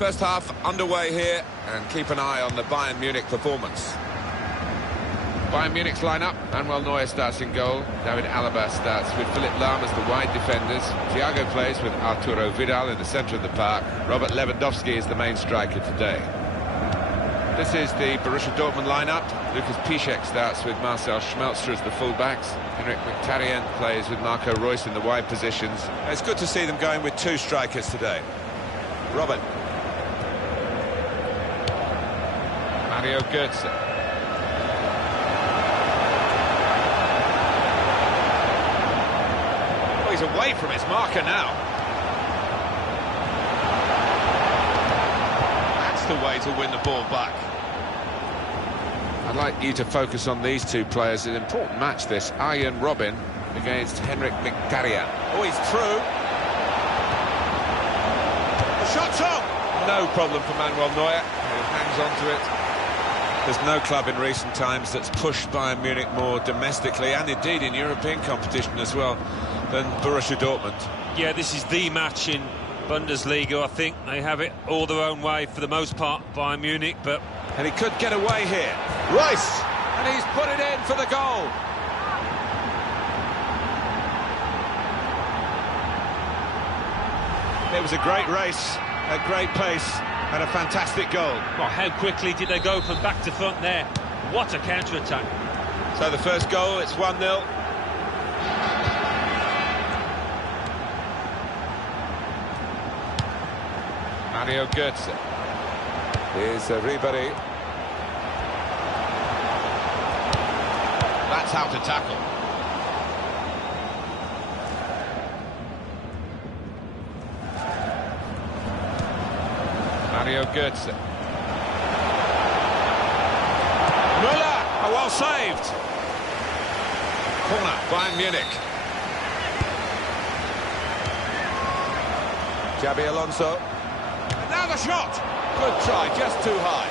First half underway here, and keep an eye on the Bayern Munich performance. Bayern Munich's lineup: Manuel Neuer starts in goal, David Alaba starts with Philipp Lahm as the wide defenders, Thiago plays with Arturo Vidal in the centre of the park, Robert Lewandowski is the main striker today. This is the Borussia Dortmund lineup. Lucas Piszczek starts with Marcel Schmelzer as the fullbacks. Henrik Mkhitaryan plays with Marco Reus in the wide positions. It's good to see them going with two strikers today. Robert. Mario Gidds. Oh, he's away from his marker now. That's the way to win the ball back. I'd like you to focus on these two players. An important match, this. Arjen Robben against Henrik Mkhitaryan. Oh, he's through. The shot's on. No problem for Manuel Neuer. He hangs on to it. There's no club in recent times that's pushed Bayern Munich more domestically and indeed in European competition as well than Borussia Dortmund. Yeah, this is the match in Bundesliga. I think they have it all their own way for the most part, Bayern Munich, but... And he could get away here. Reus! And he's put it in for the goal. It was a great race, a great pace, and a fantastic goal. Well, how quickly did they go from back to front there? What a counter-attack. So the first goal, it's 1-0. Mario Gidds. Here's Ribéry. That's how to tackle. Mario Gidds. Müller! Oh, well saved. Corner, Bayern Munich. Xabi Alonso. And now the shot! Good try, just too high.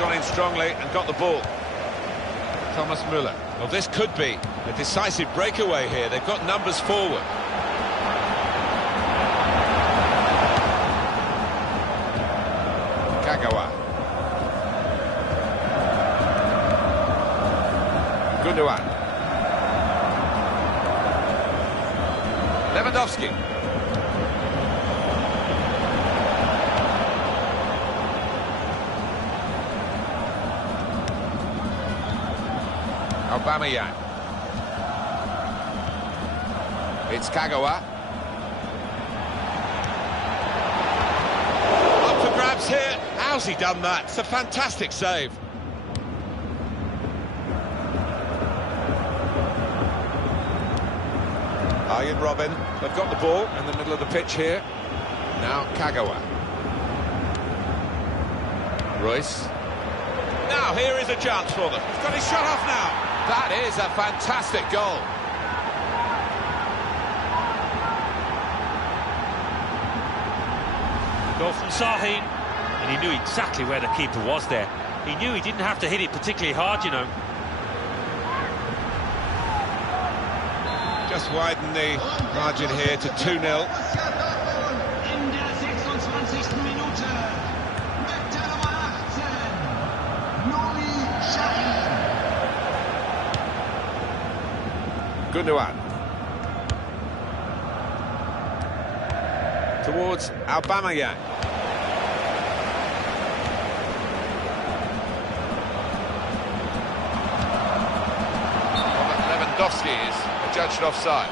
Gone in strongly and got the ball. Thomas Müller. Well, this could be a decisive breakaway here. They've got numbers forward. Kagawa. Gundogan. Lewandowski. Aubameyang. It's Kagawa. Up for grabs here. How's he done that? It's a fantastic save. Arjen Robben. They've got the ball in the middle of the pitch here. Now Kagawa. Reus. Now here is a chance for them. He's got his shot off now. That is a fantastic goal. Goal from Sahin, and he knew exactly where the keeper was there. He knew he didn't have to hit it particularly hard, you know. Just widen the margin here to 2-0. Gundogan. Towards Aubameyang. Lewandowski is judged offside.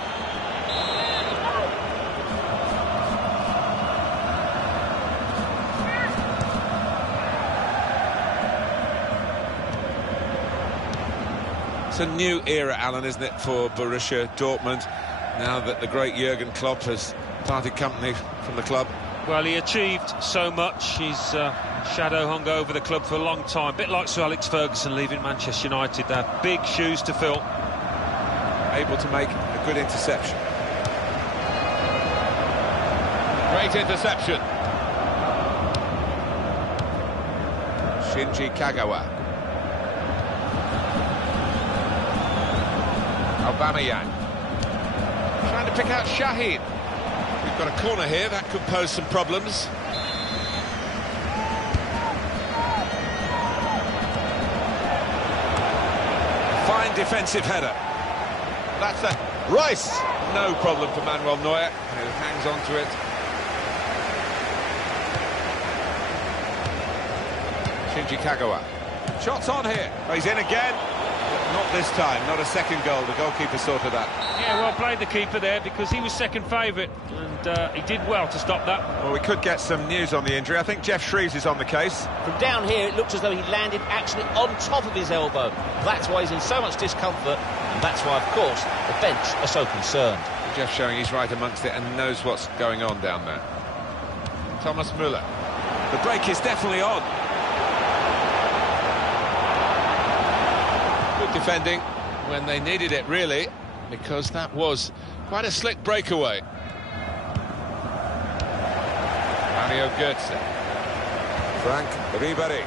It's a new era, Alan, isn't it, for Borussia Dortmund, now that the great Jurgen Klopp has parted company from the club? Well, he achieved so much. His shadow hung over the club for a long time. A bit like Sir Alex Ferguson leaving Manchester United. They're big shoes to fill. Able to make a good interception. Great interception. Shinji Kagawa. Aubameyang. Trying to pick out Shaheen. We've got a corner here, that could pose some problems. Fine defensive header. That's a Rice! no problem for Manuel Neuer, who hangs on to it. Shinji Kagawa. Shots on here. Oh, he's in again. But not this time, not a second goal. The goalkeeper sorted that. Yeah, well played the keeper there, because he was second favourite, and he did well to stop that. Well, we could get some news on the injury. I think Jeff Shreves is on the case. From down here, it looked as though he landed actually on top of his elbow. That's why he's in so much discomfort, and that's why, of course, the bench are so concerned. Jeff showing he's right amongst it and knows what's going on down there. Thomas Müller. The break is definitely on. Good defending when they needed it, really, because that was quite a slick breakaway. Mario Götze. Frank Ribéry.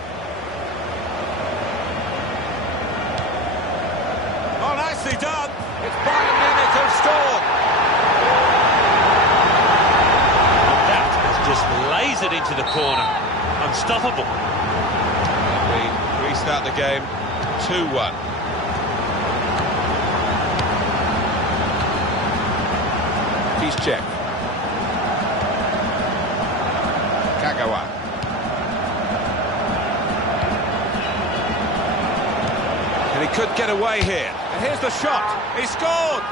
Oh, nicely done. It's Bayern Munich who've scored. That has just lasered into the corner. Unstoppable. We restart the game 2-1. He's checked. Kagawa. And he could get away here. And here's the shot. He scored!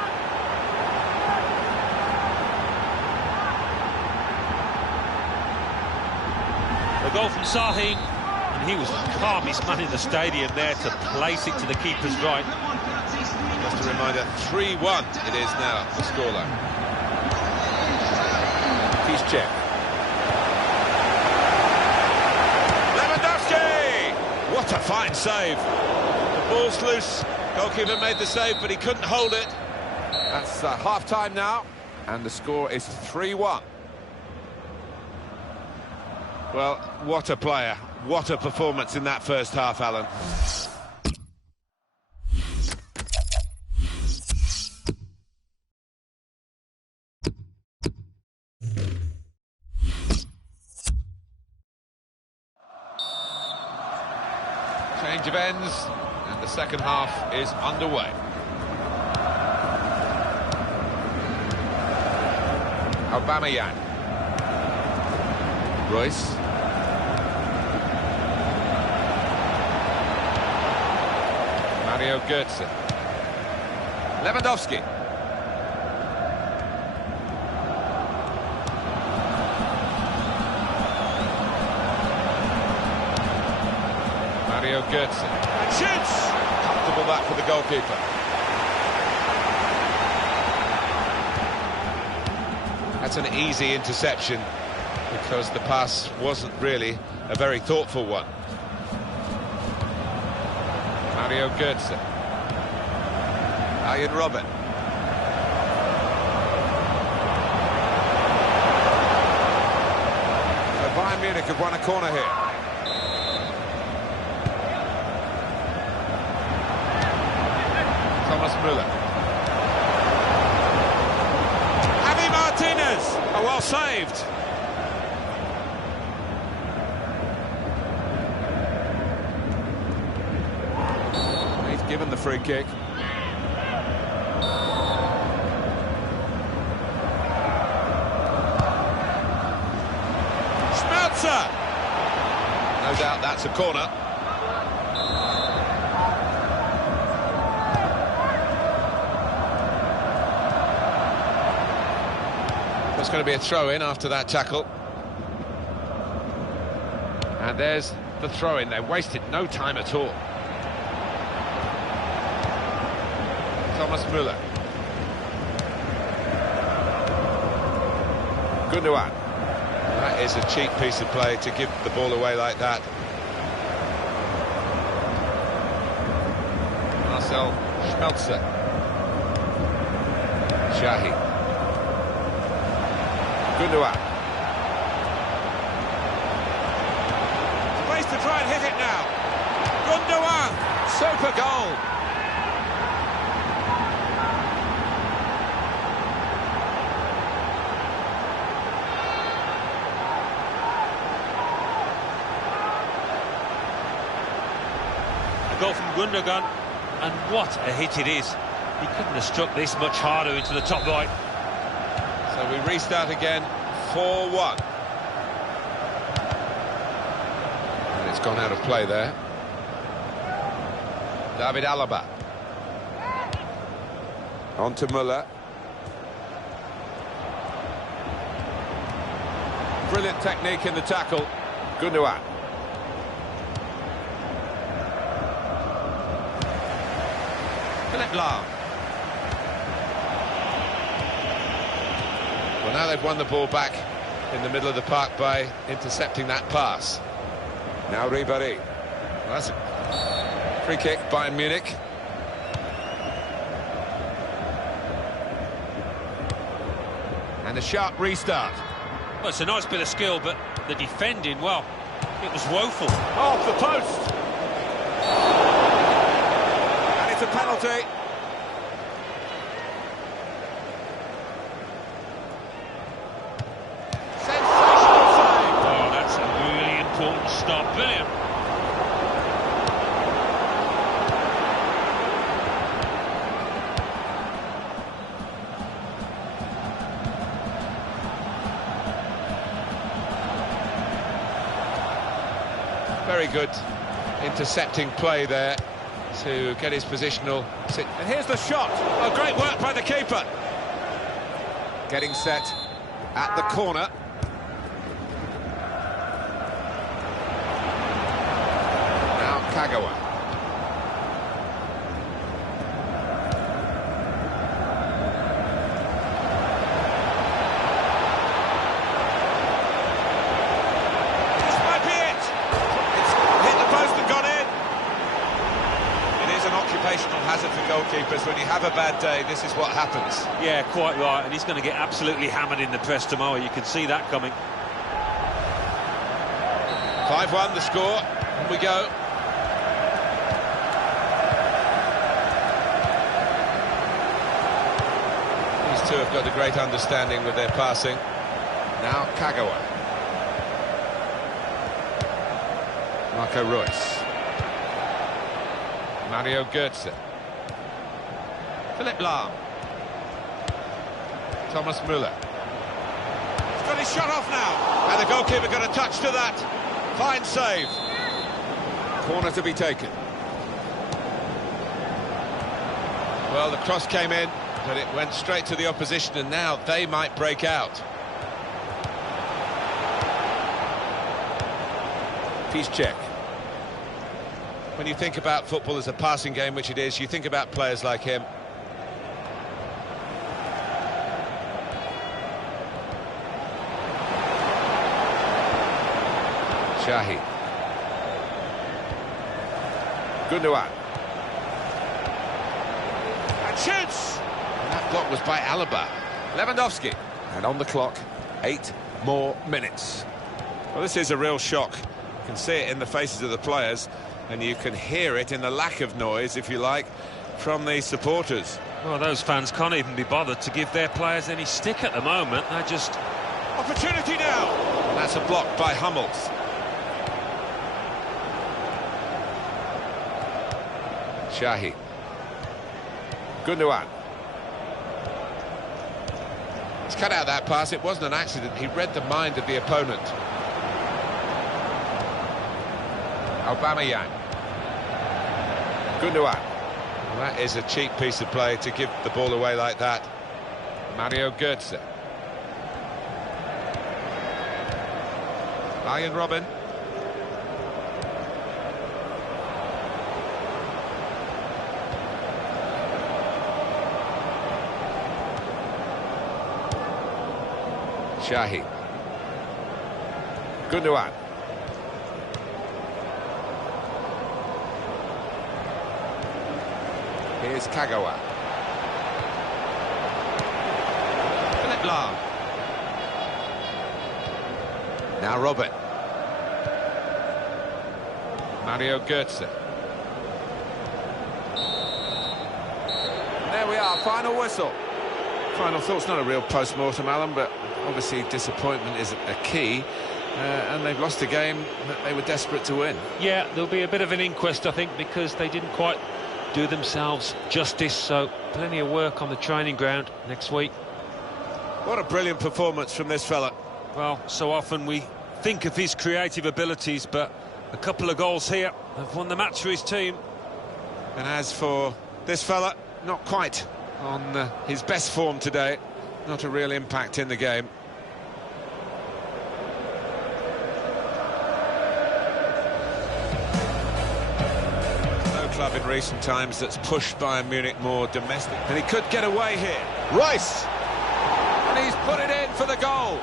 A goal from Sahin, and he was the calmest man in the stadium there to place it to the keeper's right. Just a reminder, 3-1 it is now, the scoreline. He's checked. Lewandowski! What a fine save. The ball's loose. Goalkeeper made the save, but he couldn't hold it. That's half-time now, and the score is 3-1. Well, what a player. What a performance in that first half, Alan. Change of ends, and the second half is underway. Aubameyang. Royce. Mario Götze. Lewandowski. Mario Gidds and shoots! Comfortable that for the goalkeeper. That's an easy interception because the pass wasn't really a very thoughtful one. Mario Gidds. Arjen Robben. So Bayern Munich have won a corner here. Thomas Müller. Javi Martinez! Oh, well saved. He's given the free kick. Schmelzer! No doubt that's a corner. There's going to be a throw-in after that tackle. And there's the throw-in. They wasted no time at all. Thomas Müller. Gundogan. That is a cheap piece of play to give the ball away like that. Marcel Schmelzer. Shahi. Gundogan. It's a waste of try and hit it now. Gundogan, super goal. A goal from Gundogan, and what a hit it is. He couldn't have struck this much harder into the top right. So we restart again, 4-1. And it's gone out of play there. David Alaba. On to Müller. Brilliant technique in the tackle. Gundogan. Philip Lahm. Well, now they've won the ball back in the middle of the park by intercepting that pass. Now Ribéry. Well, that's a free kick, Bayern Munich. And a sharp restart. Well, it's a nice bit of skill, but the defending, well, it was woeful. Off the post. And it's a penalty. Sensational save. Oh, that's a really important stop. Brilliant. Very good intercepting play there to get his positional sit. And here's the shot. Oh, great work by the keeper. Getting set at the corner. Now Kagawa. This might be it. It's hit the post and gone in. It is an occupational hazard for goalkeepers. When you have a bad day, this is what happens. Yeah, quite right, and he's going to get absolutely hammered in the press tomorrow. You can see that coming. 5-1 the score. On we go. These two have got a great understanding with their passing. Now Kagawa. Marco Reus. Mario Gidds. Philip Lahm. Thomas Müller. He's got his shot off now. And the goalkeeper got a touch to that. Fine save. Corner to be taken. Well, the cross came in, but it went straight to the opposition, and now they might break out. Piszczek. When you think about football as a passing game, which it is, you think about players like him. Shahi. Gundogan. And shoots! And that block was by Alaba. Lewandowski. And on the clock, 8 more minutes. Well, this is a real shock. You can see it in the faces of the players, and you can hear it in the lack of noise, if you like, from the supporters. Well, those fans can't even be bothered to give their players any stick at the moment. They're just... Opportunity now! And that's a block by Hummels. Shahi. Gundogan. He's cut out that pass. It wasn't an accident. He read the mind of the opponent. Aubameyang. Gundogan. Well, that is a cheap piece of play to give the ball away like that. Mario Gidds. Ryan Robben. Shahi. Gundogan. Here's Kagawa. Philip Lahm. Now Robert. Mario Gidds. There we are, final whistle. Final thoughts, not a real post-mortem, Alan, but obviously disappointment is a key, and they've lost a game that they were desperate to win. Yeah, there'll be a bit of an inquest, I think, because they didn't quite do themselves justice, so plenty of work on the training ground next week. What a brilliant performance from this fella. Well, so often we think of his creative abilities, but a couple of goals here have won the match for his team. And as for this fella, Not quite on his best form today. Not a real impact in the game. no club in recent times that's pushed Bayern Munich more domestic. And he could get away here. Rice! And he's put it in for the goal.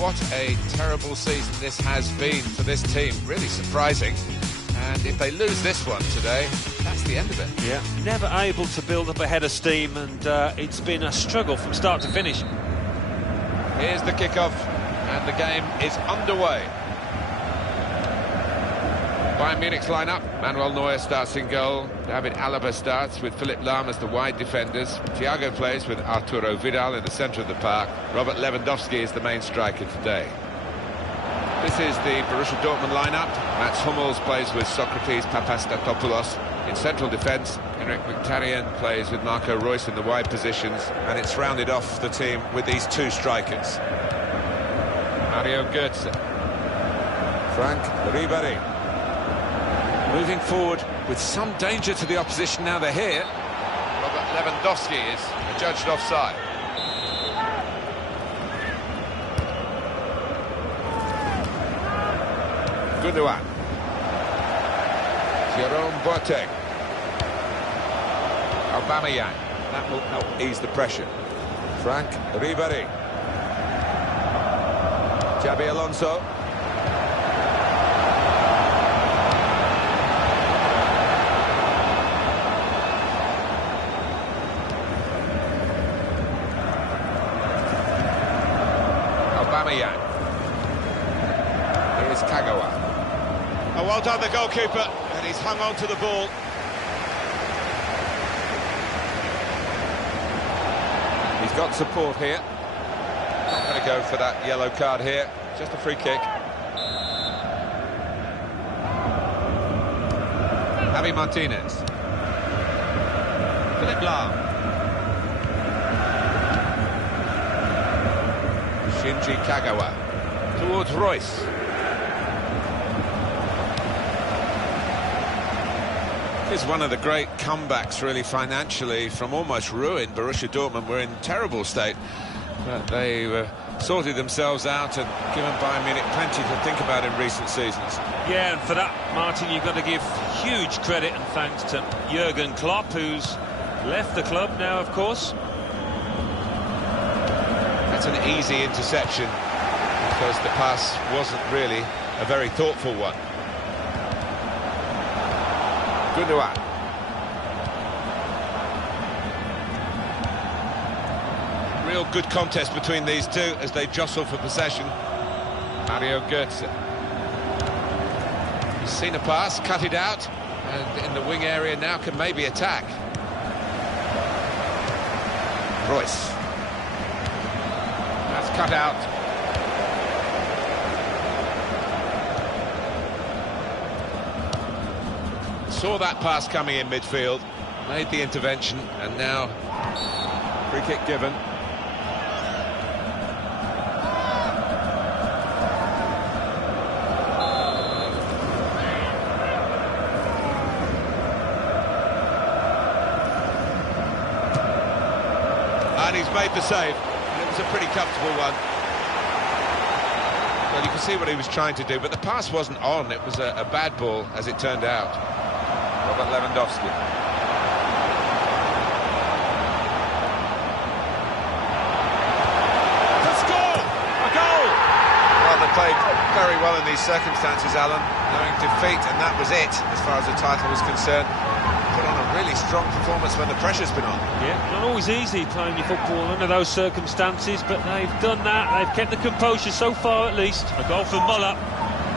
What a terrible season this has been for this team. Really surprising. And if they lose this one today, that's the end of it. Yeah, never able to build up a head of steam, and it's been a struggle from start to finish. Here's the kickoff, and the game is underway. Bayern Munich's lineup. Manuel Neuer starts in goal. David Alaba starts with Philipp Lahm as the wide defenders. Thiago plays with Arturo Vidal in the centre of the park. Robert Lewandowski is the main striker today. This is the Borussia Dortmund lineup. Mats Hummels plays with Socrates Papastatopoulos in central defence. Henrik Mkhitaryan plays with Marco Reus in the wide positions. And it's rounded off the team with these two strikers. Mario Gidds. Frank Ribéry. Moving forward with some danger to the opposition now they're here. Robert Lewandowski is adjudged offside. Gundogan. Jerome Boateng. Aubameyang. That will help ease the pressure. Frank Ribéry. Xabi Alonso. Aubameyang. Here's Kagawa. Oh, well done, the goalkeeper, and he's hung on to the ball. He's got support here. Not going to go for that yellow card here. Just a free kick. Javi Martinez. Philipp Lahm. Shinji Kagawa towards Royce. It's one of the great comebacks, really, financially, from almost ruin. Borussia Dortmund were in terrible state, but they sorted themselves out and given Bayern Munich plenty to think about in recent seasons. Yeah, and for that, Martin, you've got to give huge credit and thanks to Jurgen Klopp, who's left the club now, of course. That's an easy interception, because the pass wasn't really a very thoughtful one. Gundogan. Real good contest between these two as they jostle for possession. Mario Gidds. He's seen a pass, cut it out, and in the wing area now can maybe attack. Royce. That's cut out. Saw that pass coming in midfield, made the intervention, and now free kick given. And he's made the save, and it was a pretty comfortable one. Well, you can see what he was trying to do, but the pass wasn't on. It was a bad ball, as it turned out. Robert Lewandowski. To score! A goal! Well, they played very well in these circumstances, Alan, knowing defeat, and that was it, as far as the title was concerned. Put on a really strong performance when the pressure's been on. Yeah, not always easy playing your football under those circumstances, but they've done that. They've kept the composure so far, at least. A goal for Muller.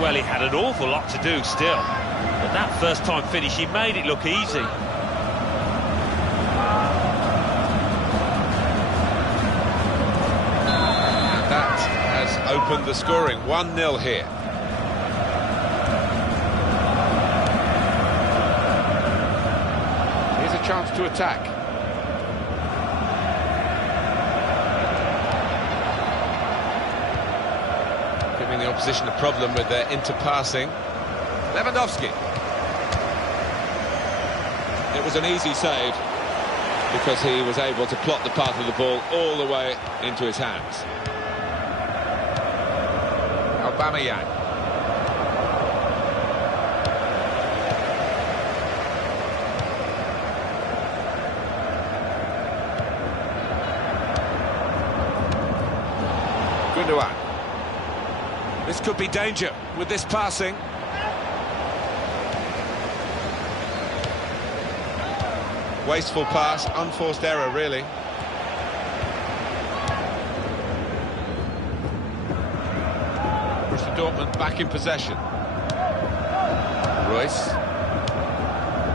Well, he had an awful lot to do still. But that first-time finish, he made it look easy. And that has opened the scoring. 1-0 here. Here's a chance to attack. Giving the opposition a problem with their interpassing. Lewandowski. It was an easy save because he was able to plot the path of the ball all the way into his hands. Aubameyang. Gundogan. This could be danger with this passing. Wasteful pass, unforced error, really. Borussia Dortmund back in possession. Royce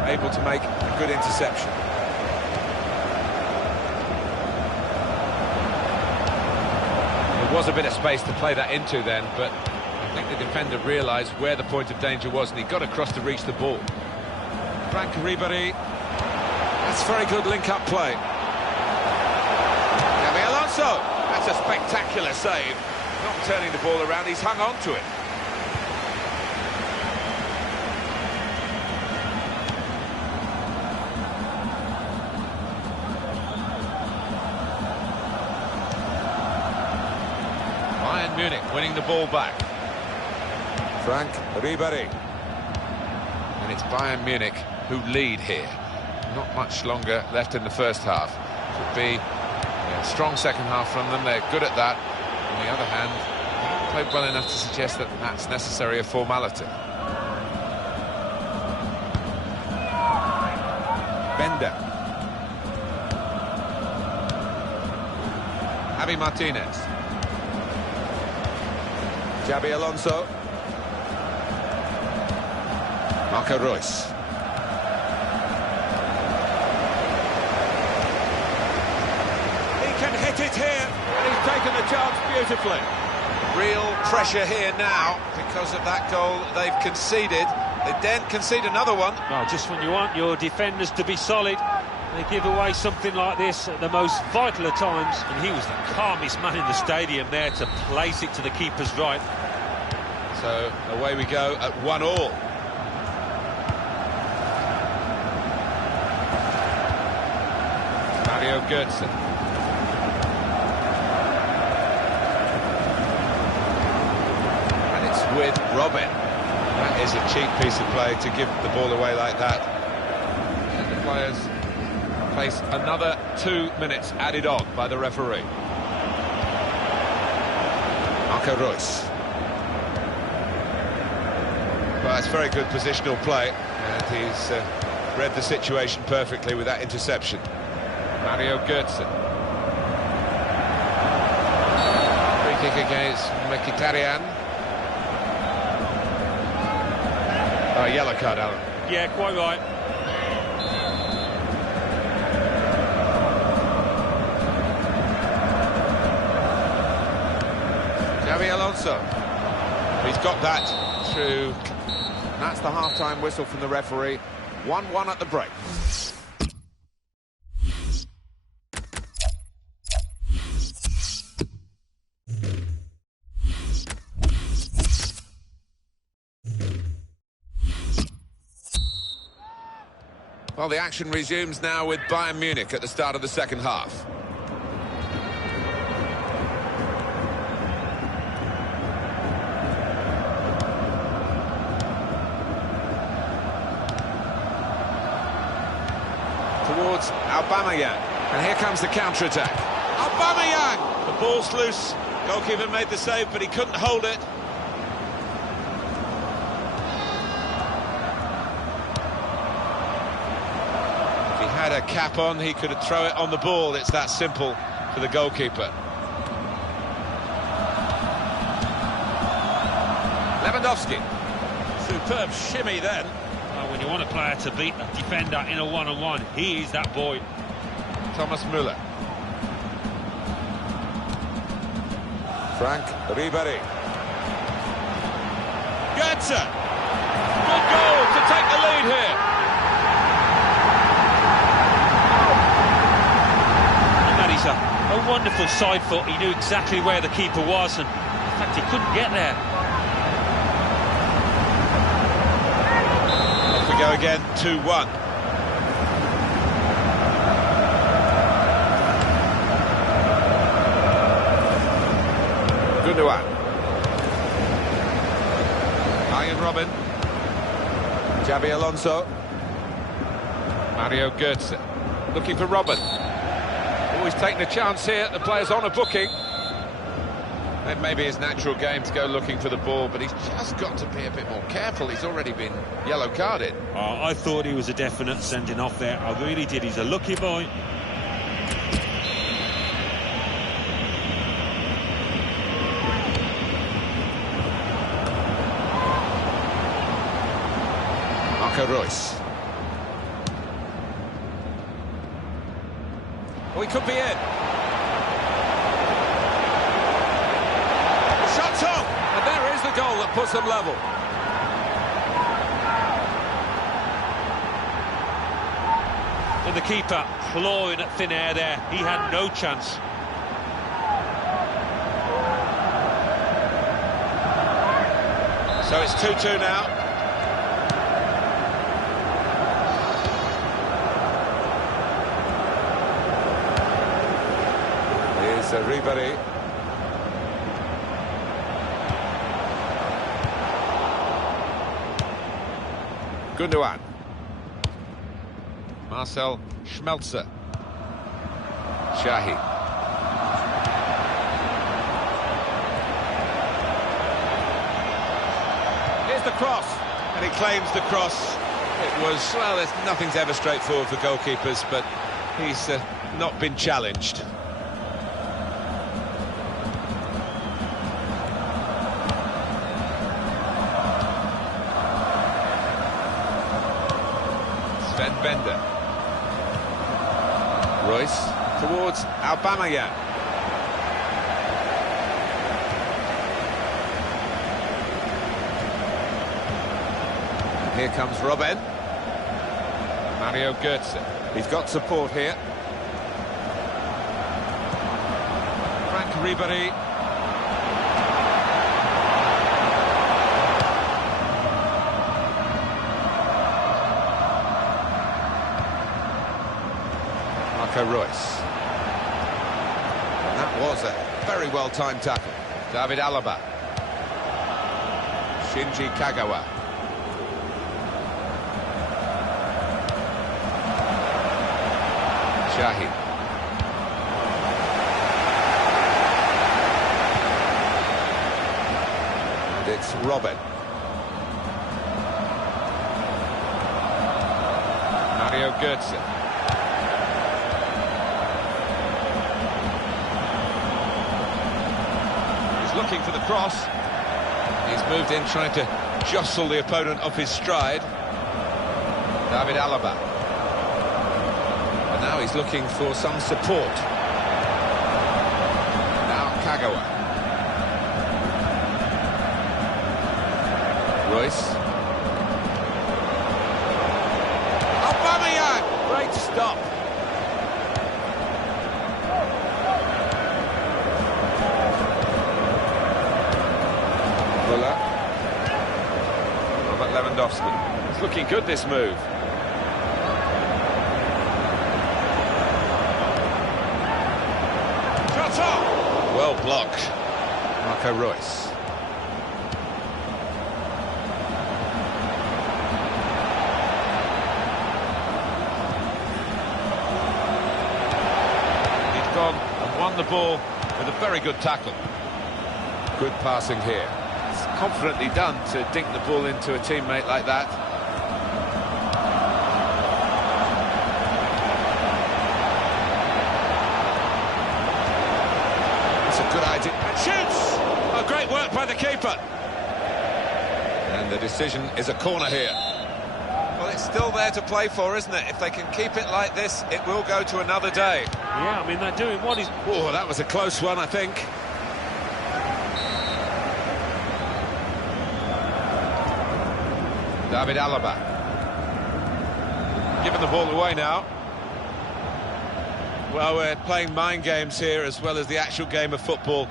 able to make a good interception. There was a bit of space to play that into then, but I think the defender realised where the point of danger was, and he got across to reach the ball. Frank Ribéry. That's very good link-up play. Xabi Alonso. That's a spectacular save. Not turning the ball around, he's hung on to it. Bayern Munich winning the ball back. Frank Ribéry. And it's Bayern Munich who lead here. Not much longer left in the first half. Could be a strong second half from them. They're good at that. On the other hand, they haven't played well enough to suggest that that's necessarily a formality. Bender. Javi Martinez. Xabi Alonso. Marco Reus. Can hit it here, and he's taken the chance beautifully. Real pressure here now because of that goal they've conceded. They daren't concede another one. Well, just when you want your defenders to be solid, They give away something like this at the most vital of times, and he was the calmest man in the stadium there to place it to the keeper's right. So away we go at 1-1. Mario Gidds. And it's with Robin. That is a cheap piece of play to give the ball away like that. And the players face another 2 minutes added on by the referee. Marco Reus. Well, that's very good positional play, and he's read the situation perfectly with that interception. Mario Gidds. Free kick against Mkhitaryan. Oh, yellow card, Alan. Yeah, quite right. Xabi Alonso. He's got that. Through. That's the half-time whistle from the referee. 1-1 at the break. Well, the action resumes now with Bayern Munich at the start of the second half. Towards Aubameyang, and here comes the counter-attack. Aubameyang! The ball's loose. Goalkeeper made the save, but he couldn't hold it. If he had a cap on, he could throw it on the ball. It's that simple for the goalkeeper. Lewandowski. Superb shimmy then. Well, when you want a player to beat a defender in a one-on-one, he is that boy. Thomas Müller. Frank Ribéry. Gidds. Good goal to take the lead here. And that is a wonderful side foot. He knew exactly where the keeper was, and in fact he couldn't get there. Off we go again, 2-1. Gundogan. Arjen Robben. Xabi Alonso. Mario Gidds. Looking for Robben. Always taking a chance here. The player's on a booking. It may be his natural game to go looking for the ball, but he's just got to be a bit more careful. He's already been yellow carded. Oh, I thought he was a definite sending off there. I really did. He's a lucky boy. Marco Reus. Oh, he could be in. Shot's on! And there is the goal that puts them level. And the keeper clawing at thin air there. He had no chance. So it's 2-2 now. Here's Ribéry. Gundogan. Marcel Schmelzer. Shahi. Here's the cross. And he claims the cross. It was, well, nothing's ever straightforward for goalkeepers, but he's not been challenged. Sven Bender. Royce towards Aubameyang. Here comes Robben. Mario Gidds. He's got support here. Frank Ribéry. Marco Reus. That was a very well-timed tackle. David Alaba. Shinji Kagawa. Shahi. And it's Robin. Mario Gidds. Looking for the cross. He's moved in trying to jostle the opponent off his stride. David Alaba. And now he's looking for some support. Now Kagawa. Reus. Aubameyang! Great stop. Robert Lewandowski. It's looking good, this move. Shot up! Well blocked. Marco Reus. He's gone and won the ball with a very good tackle. Good passing here. It's confidently done to dink the ball into a teammate like that. It's a good idea. And shoots! Oh, great work by the keeper. And the decision is a corner here. Well, it's still there to play for, isn't it? If they can keep it like this, it will go to another day. Yeah, I mean, they're doing what is... Oh, that was a close one, I think. David Alaba. Giving the ball away now. Well, we're playing mind games here as well as the actual game of football.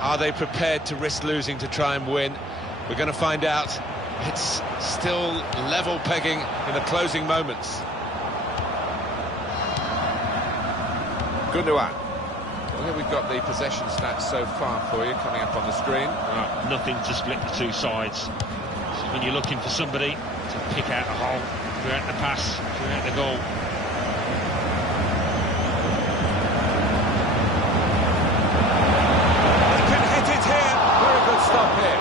Are they prepared to risk losing to try and win? We're going to find out. It's still level pegging in the closing moments. Gundogan. Well, here we've got the possession stats so far for you coming up on the screen. Nothing to split the two sides. When you're looking for somebody to pick out a hole, create the pass, create the goal. He can hit it here. Very good stop here.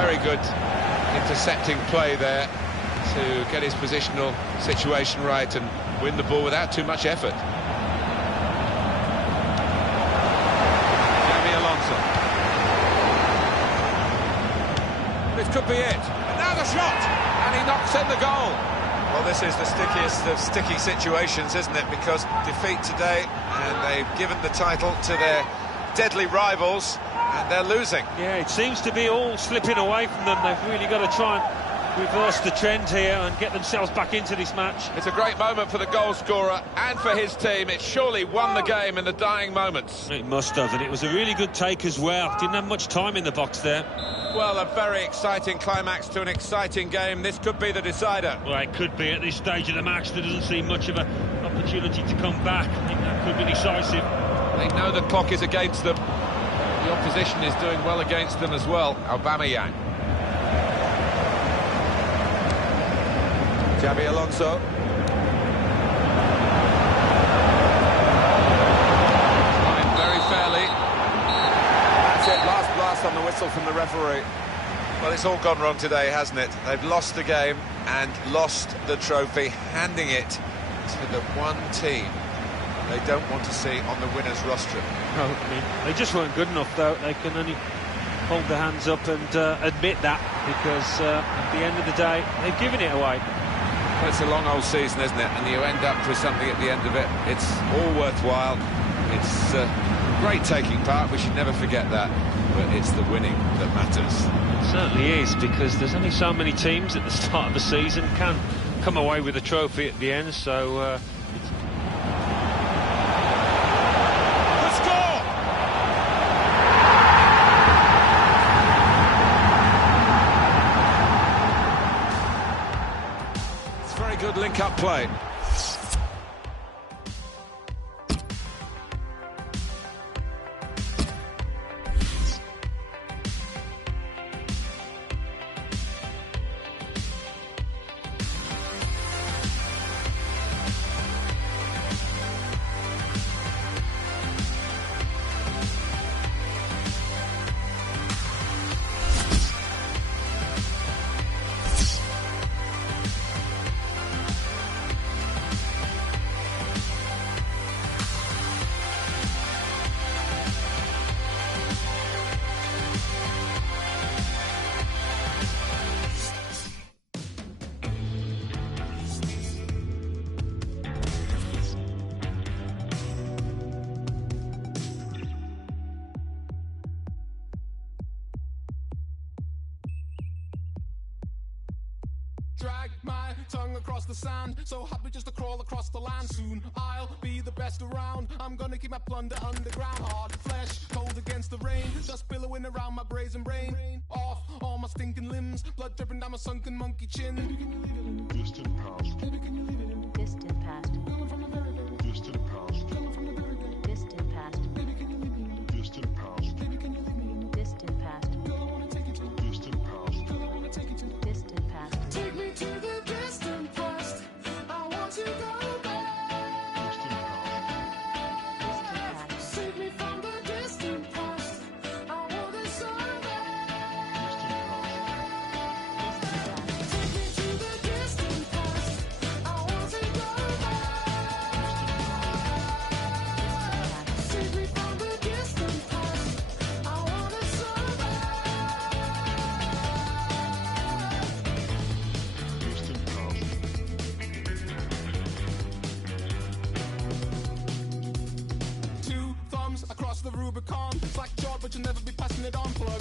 Very good intercepting play there to get his positional situation right and win the ball without too much effort. This could be it. And now the shot! And he knocks in the goal. Well, this is the stickiest of sticky situations, isn't it? Because defeat today, and they've given the title to their deadly rivals, and they're losing. Yeah, it seems to be all slipping away from them. They've really got to try and reverse the trend here and get themselves back into this match. It's a great moment for the goal scorer and for his team. It surely won the game in the dying moments. It must have, and it was a really good take as well. Didn't have much time in the box there. Well, a very exciting climax to an exciting game. This could be the decider. Well, it could be at this stage of the match. There doesn't seem much of an opportunity to come back. I think that could be decisive. They know the clock is against them. The opposition is doing well against them as well. Aubameyang. Xabi Alonso. Gone in very fairly. That's it, last blast on the whistle from the referee. Well, it's all gone wrong today, hasn't it? They've lost the game and lost the trophy, handing it to the one team they don't want to see on the winner's rostrum. No, I mean, they just weren't good enough, though. They can only hold their hands up and admit that, because at the end of the day, they've given it away. Well, it's a long old season, isn't it? And you end up with something at the end of it. It's all worthwhile. It's great taking part. We should never forget that. But it's the winning that matters. Certainly is, because there's only so many teams at the start of the season can come away with a trophy at the end, so The score! It's very good link-up play. Drag my tongue across the sand, so happy just to crawl across the land. Soon I'll be the best around. I'm gonna keep my plunder underground. Hard flesh, cold against the rain, dust billowing around my brazen brain. Off all my stinking limbs, blood dripping down my sunken monkey chin. Baby, can you leave it in distant past? Baby, can you leave it in distant past? Coming from a very good distant past. Coming from a very good distant past. Baby, can you leave me in distant past? Baby, can you leave me in distant past? Girl, I wanna take you to distant past. Girl, I wanna take you to distant past. Take me to the distant past. I want to go back. Distant past. Save me from the distant past. I want to survive. Distant past. Take me to the distant past. I want to go back. Save me from the distant past. I want to survive. Two thumbs across the Rubicon. Slack jawed, but you'll never be passing it on. Plug